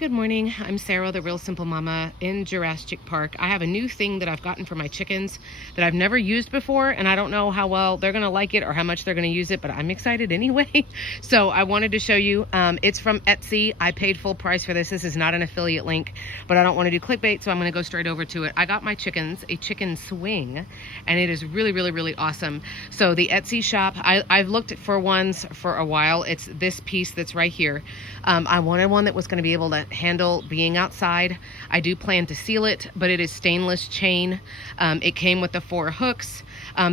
Good morning. I'm Sarah, the Real Simple Mama in Jurasschic Park. I have a new thing that I've gotten for my chickens that I've never used before, and I don't know how well they're going to like it or how much they're going to use it, but I'm excited anyway. So I wanted to show you. It's from Etsy. I paid full price for this. This is not an affiliate link, but I don't want to do clickbait, so I'm going to go straight over to it. I got my chickens a chicken swing, and it is really, really, really awesome. So the Etsy shop, I've looked for ones for a while. It's this piece that's right here. I wanted one that was going to be able to handle being outside. I do plan to seal it, but it is stainless chain. It came with the 4 hooks.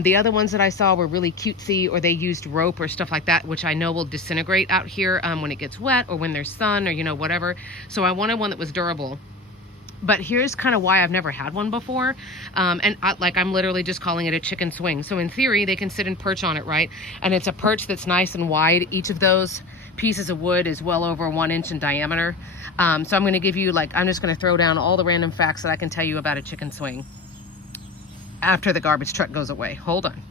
The other ones that I saw were really cutesy, or they used rope or stuff like that, which I know will disintegrate out here when it gets wet or when there's sun or whatever. So I wanted one that was durable. But here's kind of why I've never had one before. I'm literally just calling it a chicken swing. So in theory, they can sit and perch on it, right? And it's a perch that's nice and wide. Each of those pieces of wood is well over 1 inch in diameter. So I'm going to give you, I'm just going to throw down all the random facts that I can tell you about a chicken swing after the garbage truck goes away. Hold on.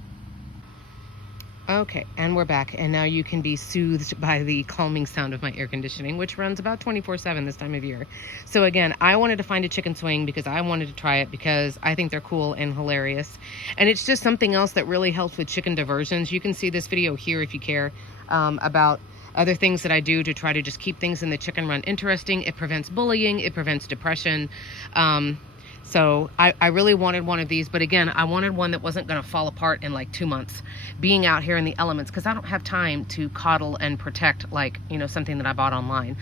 Okay, and we're back, and now you can be soothed by the calming sound of my air conditioning, which runs about 24/7 this time of year. So again, I wanted to find a chicken swing because I wanted to try it because I think they're cool and hilarious. And it's just something else that really helps with chicken diversions. You can see this video here if you care, about other things that I do to try to just keep things in the chicken run interesting. It prevents bullying, it prevents depression. So I really wanted one of these, but again, I wanted one that wasn't going to fall apart in like 2 months, being out here in the elements, because I don't have time to coddle and protect something that I bought online.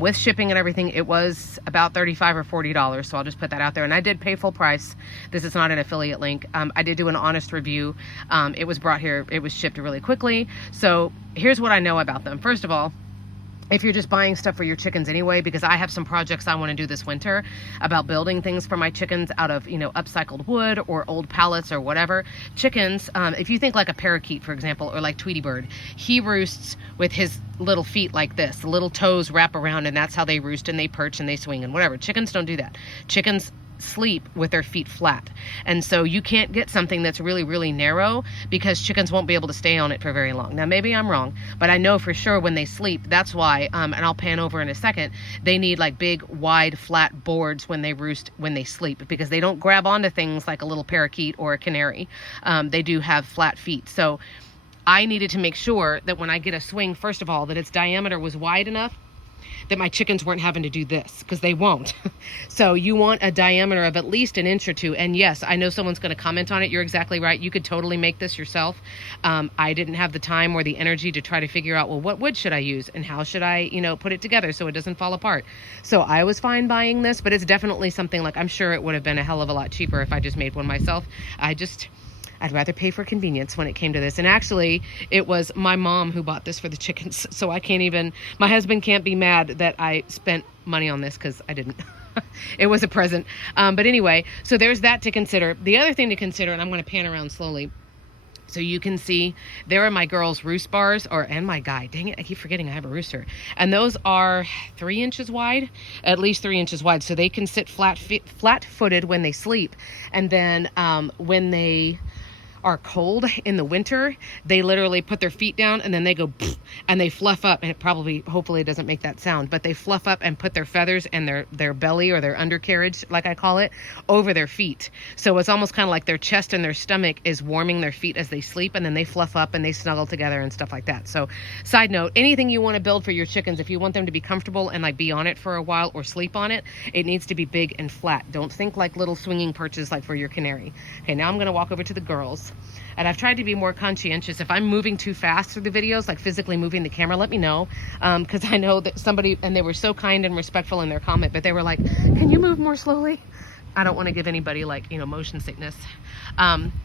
With shipping and everything, it was about $35 or $40, so I'll just put that out there. And I did pay full price. This is not an affiliate link. I did do an honest review. It was brought here, it was shipped really quickly. So here's what I know about them. First of all, if you're just buying stuff for your chickens anyway, because I have some projects I want to do this winter about building things for my chickens out of, upcycled wood or old pallets or whatever. Chickens, if you think like a parakeet, for example, or like Tweety Bird, he roosts with his little feet like this. The little toes wrap around, and that's how they roost and they perch and they swing and whatever. Chickens don't do that. Chickens sleep with their feet flat, and so you can't get something that's really, really narrow, because chickens won't be able to stay on it for very long. Now maybe I'm wrong, but I know for sure when they sleep, that's why, and I'll pan over in a second, they need like big wide flat boards when they roost, when they sleep, because they don't grab onto things like a little parakeet or a canary. They do have flat feet. So I needed to make sure that when I get a swing, first of all, that its diameter was wide enough that my chickens weren't having to do this, because they won't. So you want a diameter of at least 1 inch or 2. And yes, I know someone's going to comment on it. You're exactly right. You could totally make this yourself. I didn't have the time or the energy to try to figure out, well, what wood should I use and how should I, put it together so it doesn't fall apart. So I was fine buying this, but it's definitely something I'm sure it would have been a hell of a lot cheaper if I just made one myself. I'd rather pay for convenience when it came to this. And actually, it was my mom who bought this for the chickens. So my husband can't be mad that I spent money on this, because I didn't. It was a present. But anyway, so there's that to consider. The other thing to consider, and I'm going to pan around slowly, so you can see there are my girls' roost bars, and my guy. Dang it, I keep forgetting I have a rooster. And those are 3 inches wide, at least 3 inches wide. So they can sit flat-footed when they sleep. And then when they are cold in the winter, they literally put their feet down and then they go and they fluff up, and hopefully it doesn't make that sound, but they fluff up and put their feathers and their belly, or their undercarriage, like I call it, over their feet. So it's almost kind of like their chest and their stomach is warming their feet as they sleep, and then they fluff up and they snuggle together and stuff like that. So side note, anything you want to build for your chickens, if you want them to be comfortable and be on it for a while or sleep on it, it needs to be big and flat. Don't think like little swinging perches like for your canary. Okay, now I'm going to walk over to the girls. And I've tried to be more conscientious. If I'm moving too fast through the videos, like physically moving the camera, let me know. Because I know that somebody, and they were so kind and respectful in their comment, but they were like, can you move more slowly? I don't want to give anybody motion sickness.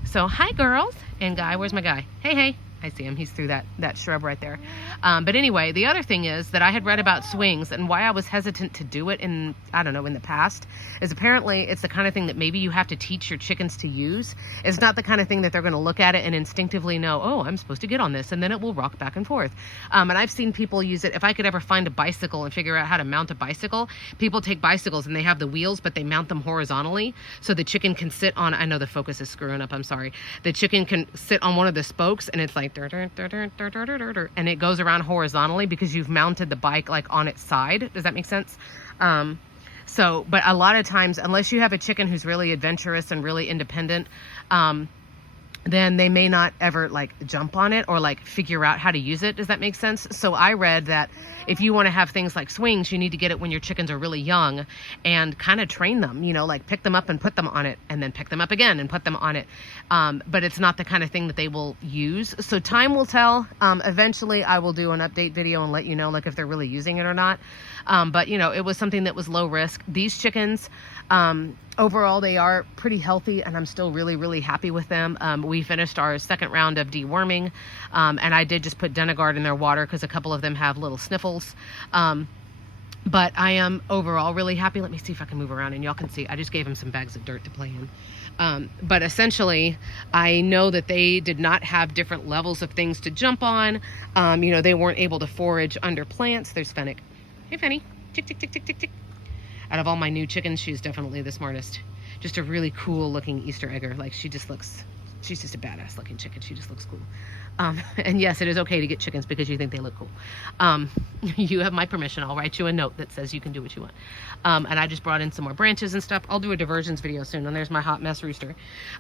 So hi girls and guy. Where's my guy? Hey. I see him. He's through that shrub right there. But anyway, the other thing is that I had read about swings, and why I was hesitant to do it in the past, is apparently it's the kind of thing that maybe you have to teach your chickens to use. It's not the kind of thing that they're going to look at it and instinctively know, oh, I'm supposed to get on this, and then it will rock back and forth. And I've seen people use it. If I could ever find a bicycle and figure out how to mount a bicycle, people take bicycles and they have the wheels, but they mount them horizontally so the chicken can sit on, I know the focus is screwing up, I'm sorry. The chicken can sit on one of the spokes, and it's like like and it goes around horizontally because you've mounted the bike like on its side. Does that make sense? But a lot of times, unless you have a chicken who's really adventurous and really independent, then they may not ever like jump on it or like figure out how to use it. Does that make sense? So I read that if you want to have things like swings, you need to get it when your chickens are really young and kind of train them, you know, like pick them up and put them on it and then pick them up again and put them on it. But it's not the kind of thing that they will use. So time will tell. Eventually I will do an update video and let you know like if they're really using it or not. But you know, it was something that was low risk. These chickens, overall, they are pretty healthy and I'm still really, really happy with them. We finished our second round of deworming, and I did just put Denagard in their water because a couple of them have little sniffles. But I am overall really happy. Let me see if I can move around and y'all can see. I just gave them some bags of dirt to play in. But essentially, I know that they did not have different levels of things to jump on. You know, they weren't able to forage under plants. There's Fennec. Hey, Fenny. Tick, tick, tick, tick, tick, tick. Out of all my new chickens, she's definitely the smartest. Just a really cool looking Easter egger. Like she's just a badass looking chicken. She just looks cool. And yes, it is okay to get chickens because you think they look cool. You have my permission. I'll write you a note that says you can do what you want. And I just brought in some more branches and stuff. I'll do a diversions video soon. And there's my hot mess rooster.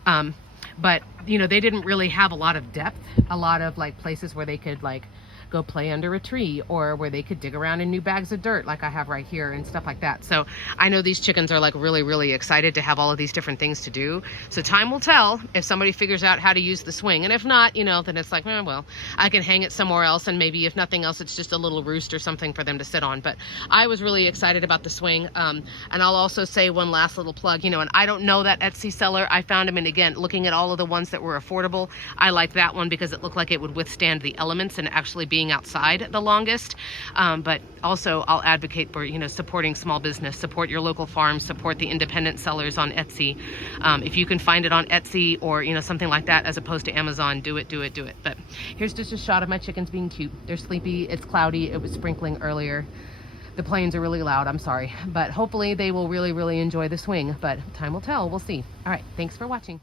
But you know, they didn't really have a lot of depth, a lot of like places where they could like go play under a tree or where they could dig around in new bags of dirt like I have right here and stuff like that. So I know these chickens are like really, really excited to have all of these different things to do. So time will tell if somebody figures out how to use the swing. And if not, you know, then it's like, well, I can hang it somewhere else. And maybe if nothing else, it's just a little roost or something for them to sit on. But I was really excited about the swing. And I'll also say one last little plug, you know, and I don't know that Etsy seller. I found him, and again, looking at all of the ones that were affordable, I liked that one because it looked like it would withstand the elements and actually being outside the longest. But also I'll advocate for, you know, supporting small business, support your local farms, support the independent sellers on Etsy. If you can find it on Etsy or, you know, something like that, as opposed to Amazon, do it. But here's just a shot of my chickens being cute. They're sleepy. It's cloudy. It was sprinkling earlier. The planes are really loud. I'm sorry, but hopefully they will really, really enjoy the swing, but time will tell. We'll see. All right. Thanks for watching.